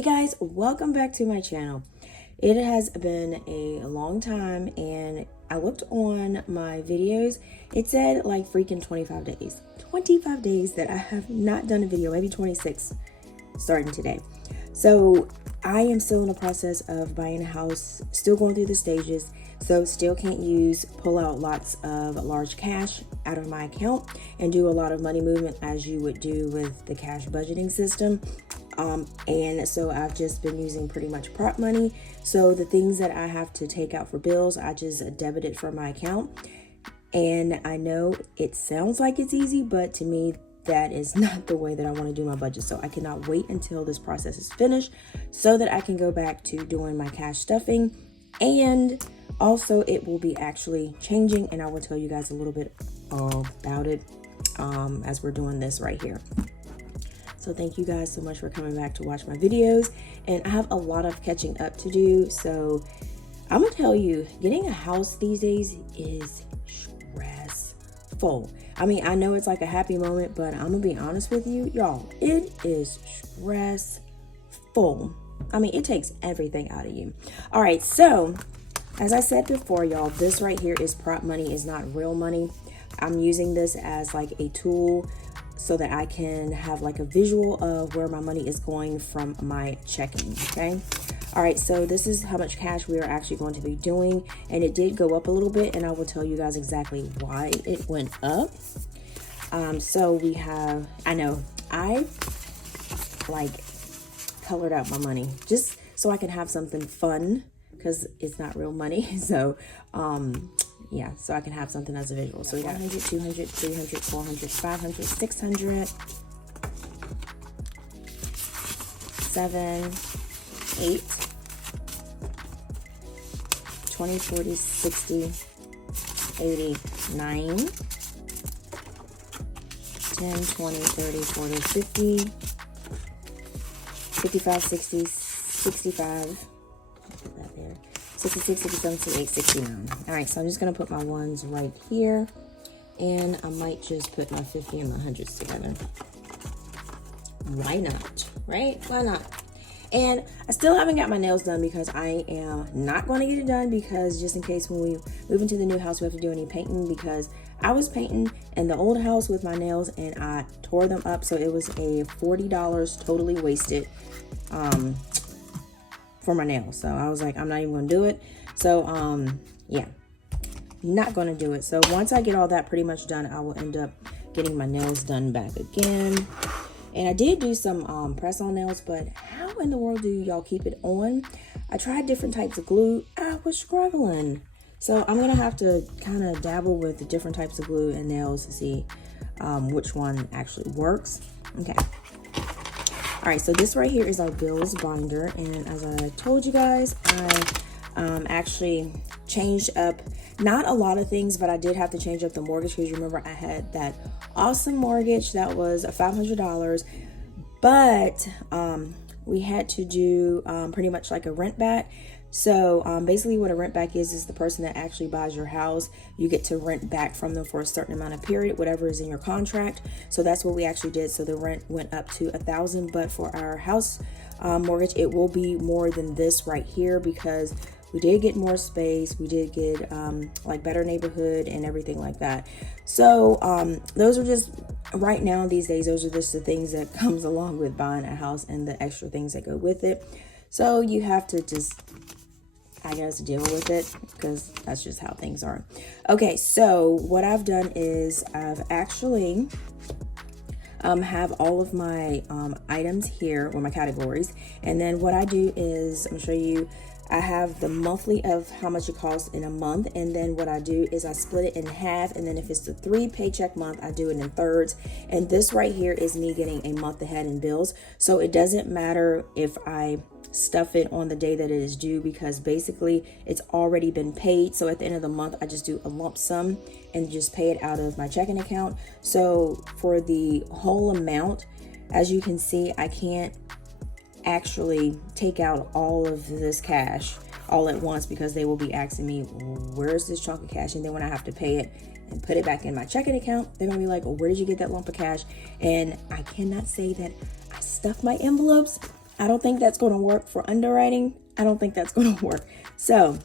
Hey guys, welcome back to my channel. It has been a long time and I looked on my videos. It said like freaking 25 days. 25 days that I have not done a video, maybe 26 starting today. So I am still in the process of buying a house, still going through the stages. So still can't pull out lots of large cash out of my account and do a lot of money movement as you would do with the cash budgeting system. And so I've just been using pretty much prop money. So the things that I have to take out for bills, I just debit it from my account. And I know it sounds like it's easy, but to me, that is not the way that I want to do my budget. So I cannot wait until this process is finished so that I can go back to doing my cash stuffing. And also it will be actually changing, and I will tell you guys a little bit about it as we're doing this right here. So thank you guys so much for coming back to watch my videos, and I have a lot of catching up to do. So I'm gonna tell you, getting a house these days is stressful. I mean, I know it's like a happy moment, but I'm gonna be honest with you, y'all, it is stressful. I mean, it takes everything out of you. All right, so as I said before, y'all, this right here is prop money, is not real money. I'm using this as like a tool so that I can have like a visual of where my money is going from my checking, okay? All right, so this is how much cash we are actually going to be doing, and it did go up a little bit, and I will tell you guys exactly why it went up. So we have, I know, I like colored out my money just so I can have something fun because it's not real money. So, yeah, so I can have something as a visual. So we got 100, 200, 300, 400, 500, 600, 7, 8, 20, 40, 60, 80, 9, 10, 20, 30, 40, 50, 55, 60, 65, 66, 67, 68, 69. All right, so I'm just gonna put my ones right here, and I might just put my 50 and my hundreds together. Why not, right? Why not? And I still haven't got my nails done because I am not going to get it done, because just in case when we move into the new house we have to do any painting, because I was painting in the old house with my nails and I tore them up, so it was a $40 totally wasted for my nails. So I was like, I'm not even gonna do it. So yeah, not gonna do it. So once I get all that pretty much done, I will end up getting my nails done back again. And I did do some press on nails, but how in the world do y'all keep it on? I tried different types of glue. I was struggling. So I'm gonna have to kind of dabble with the different types of glue and nails to see which one actually works. Okay. All right, so this right here is our bills binder, and as I told you guys, I actually changed up not a lot of things, but I did have to change up the mortgage, because you remember I had that awesome mortgage that was $500, but we had to do pretty much like a rent back. So basically what a rent back is the person that actually buys your house, you get to rent back from them for a certain amount of period, whatever is in your contract. So that's what we actually did. So the rent went up to $1,000, but for our house mortgage, it will be more than this right here, because we did get more space, we did get like better neighborhood and everything like that. So those are just, right now these days, those are just the things that comes along with buying a house and the extra things that go with it. So you have to just, I guess, deal with it, because that's just how things are. Okay, so what I've done is I've actually have all of my items here, or my categories, and then what I do is, I'm gonna show you, I have the monthly of how much it costs in a month, and then what I do is I split it in half, and then if it's the 3 paycheck month, I do it in thirds. And this right here is me getting a month ahead in bills, so it doesn't matter if I stuff it on the day that it is due, because basically it's already been paid. So at the end of the month, I just do a lump sum and just pay it out of my checking account. So for the whole amount, as you can see, I can't actually take out all of this cash all at once, because they will be asking me, where's this chunk of cash? And then when I have to pay it and put it back in my checking account, they're gonna be like, well, where did you get that lump of cash? And I cannot say that I stuffed my envelopes. I don't think that's going to work for underwriting. I don't think that's going to work. So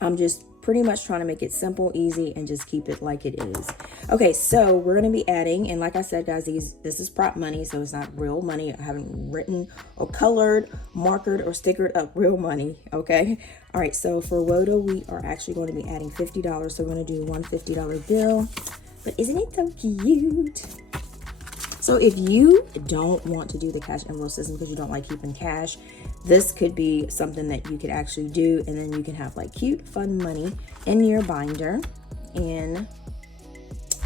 I'm just pretty much trying to make it simple, easy, and just keep it like it is. Okay, so we're going to be adding, and like I said, guys, this is prop money, so it's not real money. I haven't written or colored, markered, or stickered up real money, okay? All right, so for WODA, we are actually going to be adding $50, so we're going to do one $50 bill. But isn't it so cute? So if you don't want to do the cash envelope system because you don't like keeping cash, this could be something that you could actually do, and then you can have like cute, fun money in your binder and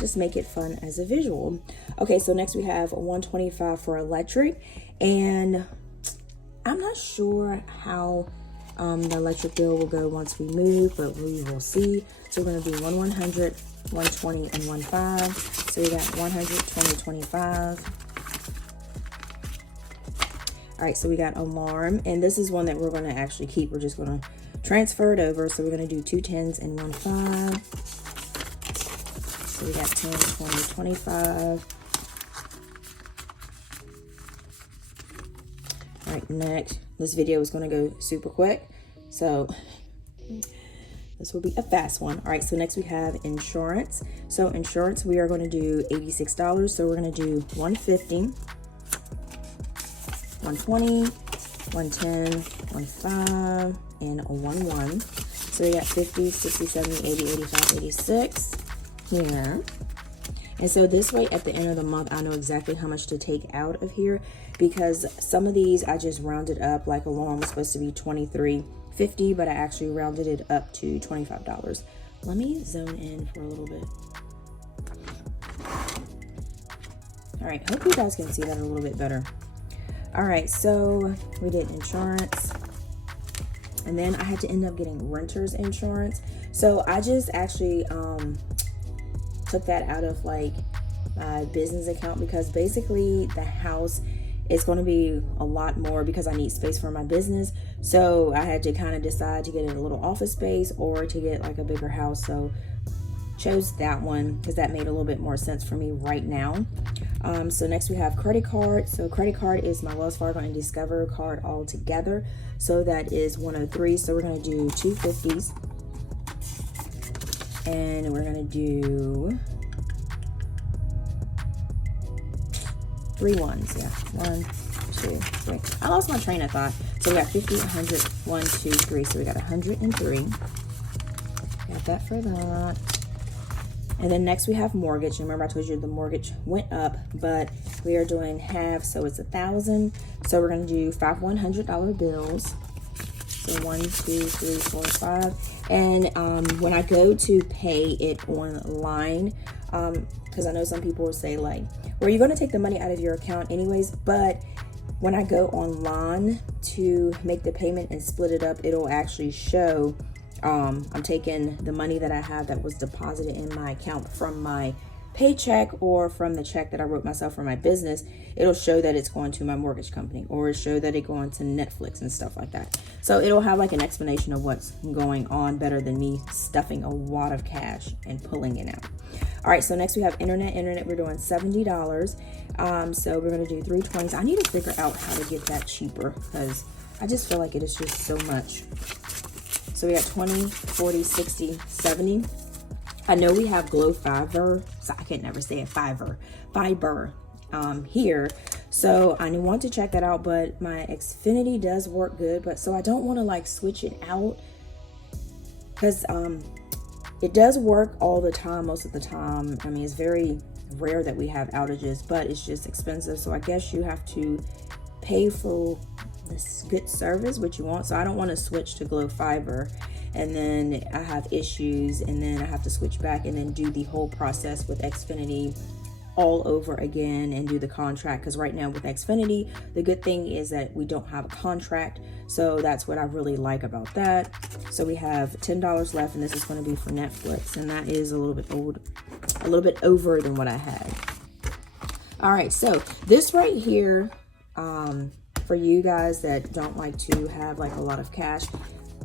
just make it fun as a visual. Okay, so next we have $125 for electric, and I'm not sure how the electric bill will go once we move, but we will see. So we're going to do 100, 120, and 15. So we got 100, 20, 25. All right, so we got alarm, and this is one that we're going to actually keep. We're just going to transfer it over. So we're going to do 2 10s and 1 5. So we got 10, 20, 25. All right, next, this video is going to go super quick, so this will be a fast one. All right, so next we have insurance. So insurance, we are going to do $86. So we're going to do 150, 120, 110, 15, and a 11. So we got 50, 60, 70, 80, 85, 86 here. And so this way at the end of the month, I know exactly how much to take out of here, because some of these I just rounded up. Like alarm was supposed to be $23.50, but I actually rounded it up to $25. Let me zone in for a little bit. All right, hope you guys can see that a little bit better. All right, so we did insurance, and then I had to end up getting renter's insurance. So I just actually took that out of like my business account, because basically the house is going to be a lot more because I need space for my business. So I had to kind of decide to get a little office space or to get like a bigger house. So chose that one because that made a little bit more sense for me right now. So next we have credit card. So credit card is my Wells Fargo and Discover card all together. So that is 103. So we're going to do 2 50s. And we're going to do 3 ones. Yeah, 1, 2, 3. I lost my train of thought. So we got 50, 100, 1, 2, 3. So we got 103. Got that for that. And then next we have mortgage. And remember I told you the mortgage went up, but we are doing half, so it's 1,000. So we're going to do 5 $100 bills. So 1, 2, 3, 4, 5. And when I go to pay it online, because I know some people will say like, well, you're going to take the money out of your account anyways, but when I go online to make the payment and split it up, it'll actually show I'm taking the money that I have that was deposited in my account from my paycheck or from the check that I wrote myself for my business. It'll show that it's going to my mortgage company, or it'll show that it's going to Netflix and stuff like that. So it'll have like an explanation of what's going on better than me stuffing a wad of cash and pulling it out. All right, so next we have internet. We're doing $70. So we're going to do 3 20s. I need to figure out how to get that cheaper because I just feel like it is just so much. So we got 20, 40, 60, 70. I know we have Glow Fiber. So I can never say it. Fiber here. So I want to check that out, but my Xfinity does work good. But so I don't want to like switch it out because it does work all the time, most of the time. I mean, it's very rare that we have outages, but it's just expensive. So I guess you have to pay for this good service, what you want. So I don't want to switch to Glow Fiber and then I have issues and then I have to switch back and then do the whole process with Xfinity all over again and do the contract. Because right now with Xfinity, the good thing is that we don't have a contract, so that's what I really like about that. So we have $10 left, and this is going to be for Netflix, and that is a little bit over than what I had. All right, so this right here, for you guys that don't like to have like a lot of cash,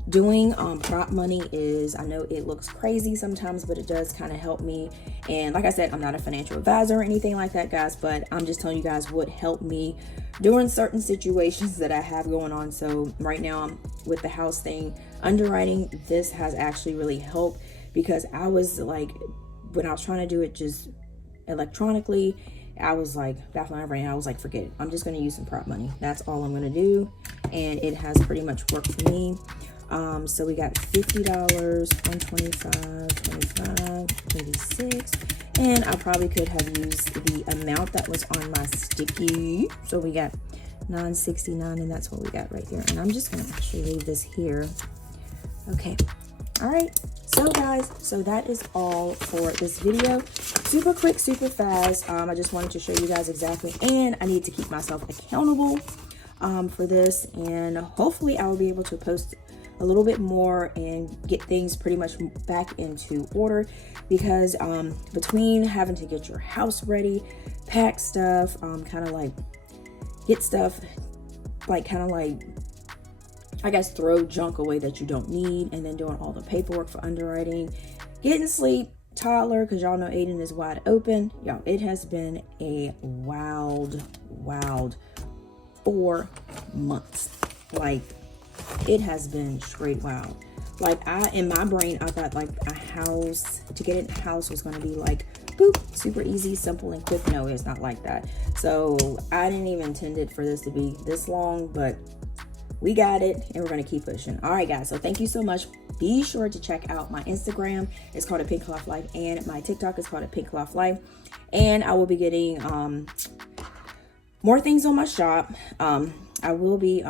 doing prop money is, I know it looks crazy sometimes, but it does kind of help me. And like I said, I'm not a financial advisor or anything like that, guys, but I'm just telling you guys what helped me during certain situations that I have going on. So right now, with the house thing, underwriting, this has actually really helped, because I was like, when I was trying to do it just electronically, I was like, baffling everything. I was like, forget it. I'm just going to use some prop money. That's all I'm going to do. And it has pretty much worked for me. So we got $50, $125, 25, 86. And I probably could have used the amount that was on my sticky. So we got $9.69, and that's what we got right there. And I'm just going to actually leave this here. Okay. All right. So guys, so that is all for this video. Super quick, super fast. I just wanted to show you guys exactly, and I need to keep myself accountable for this, and hopefully I will be able to post a little bit more and get things pretty much back into order, because between having to get your house ready, pack stuff, kind of like get stuff, like kind of like, I guess, throw junk away that you don't need, and then doing all the paperwork for underwriting, getting sleep, toddler, because y'all know Aiden is wide open. Y'all, it has been a wild 4 months. Like, it has been straight wild. Like, in my brain, I thought like a house, to get in a house was going to be like, boop, super easy, simple, and quick. No, it's not like that. So I didn't even intend it for this to be this long, but we got it, and we're going to keep pushing. All right, guys. So thank you so much. Be sure to check out my Instagram. It's called APinkeClothlife, and my TikTok is called APinkeClothlife. And I will be getting more things on my shop. I will be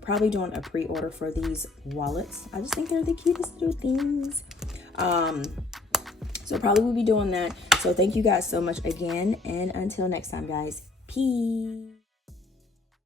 probably doing a pre-order for these wallets. I just think they're the cutest little things. So probably will be doing that. So thank you guys so much again, and until next time, guys. Peace.